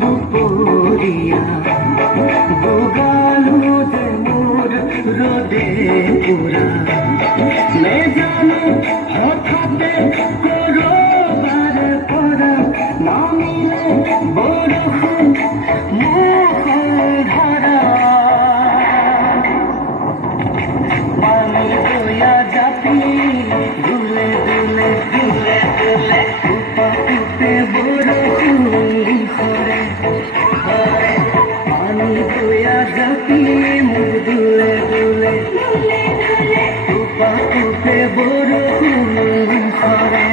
দুপরিয়া বুগালু যে মোর রোদে পুরা নে জানো হঠাতে করবার পরা নামিলে বরফুন মুখে ধরা পানি দয়া জাপি দুলে দুলে দুলে দুলে উপা উঠে বরফুন করে পানি দয়া জাপি মুখ দুলে দুলে উপা উঠে বরফুন করে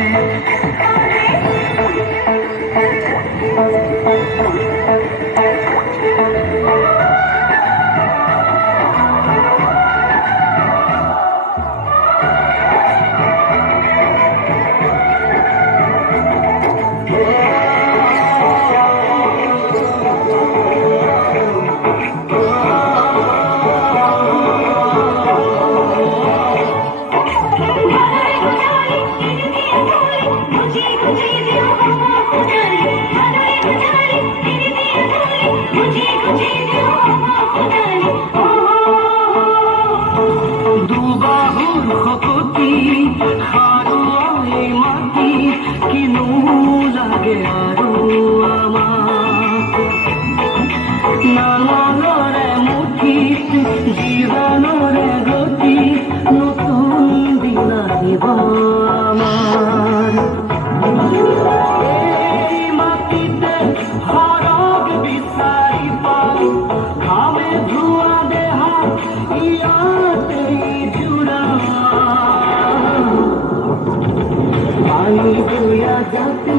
দুবাহুর খকতি হারুয়াই মাটি কিনু লাগে আরো আমার নাঙলরে মুঠি জীবনরে গতি নতুন দিন আহিব আমার এই মাটিতে হরগ বিচাৰি পাই ঘামে ধোৱা দেহা ইয়াতে জুড়া পানি দয়া জাতি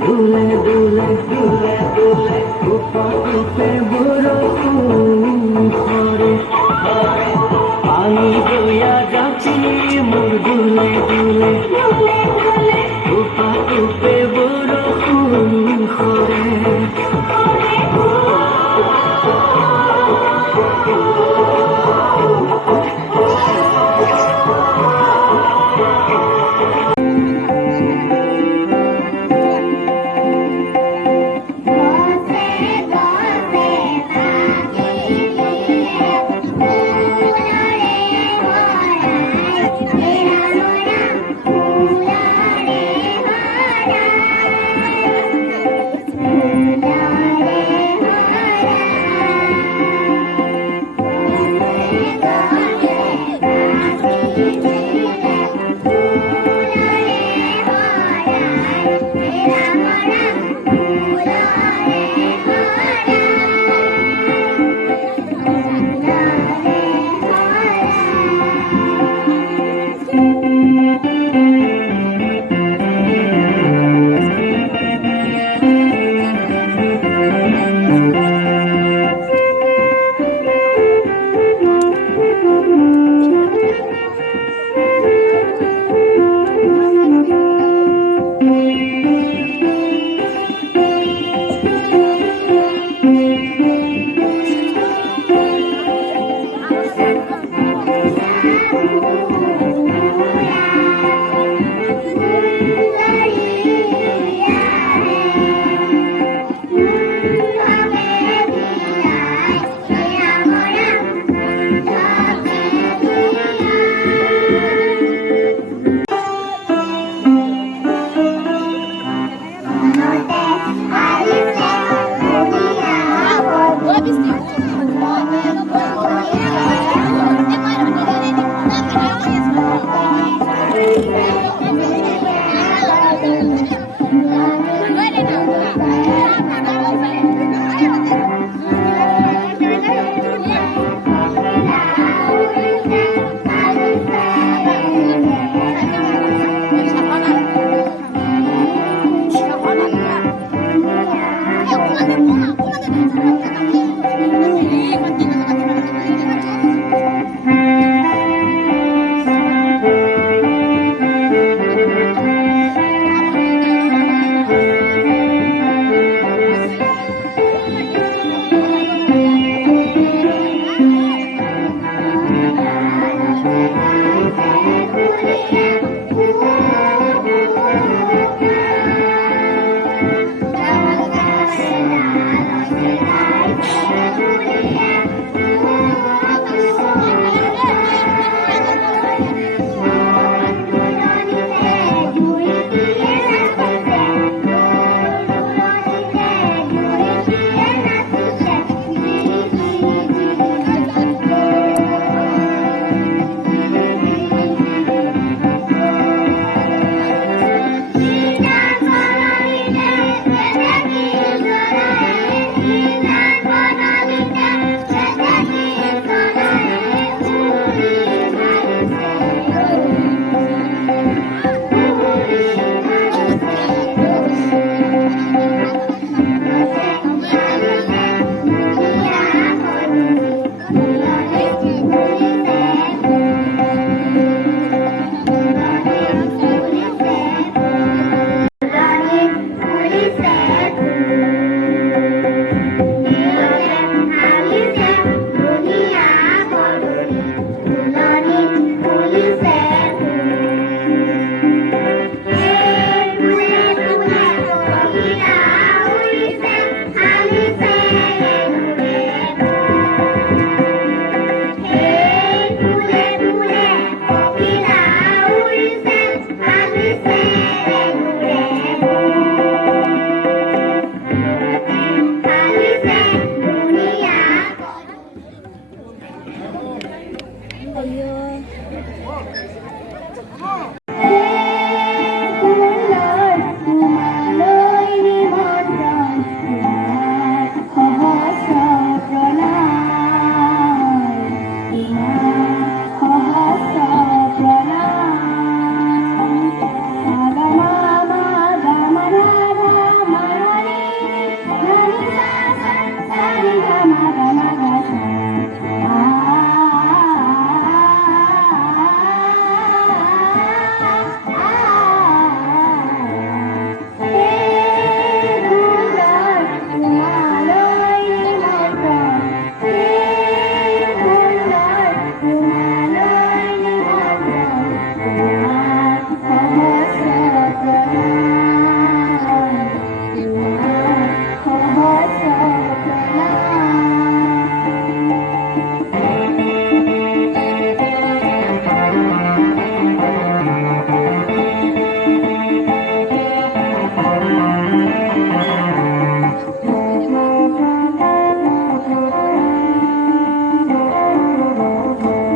দুলে দুলে দুলে দুলে উপা উপে বরফুন করে পানি দয়া জাতি মোর দুলে দুলে উপা উপে বরফুন করে